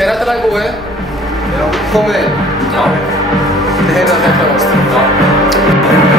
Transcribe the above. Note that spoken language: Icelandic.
Er þetta lag búið? Já. Komið inn. Já. Þið heyrðu að þetta klárast. Já.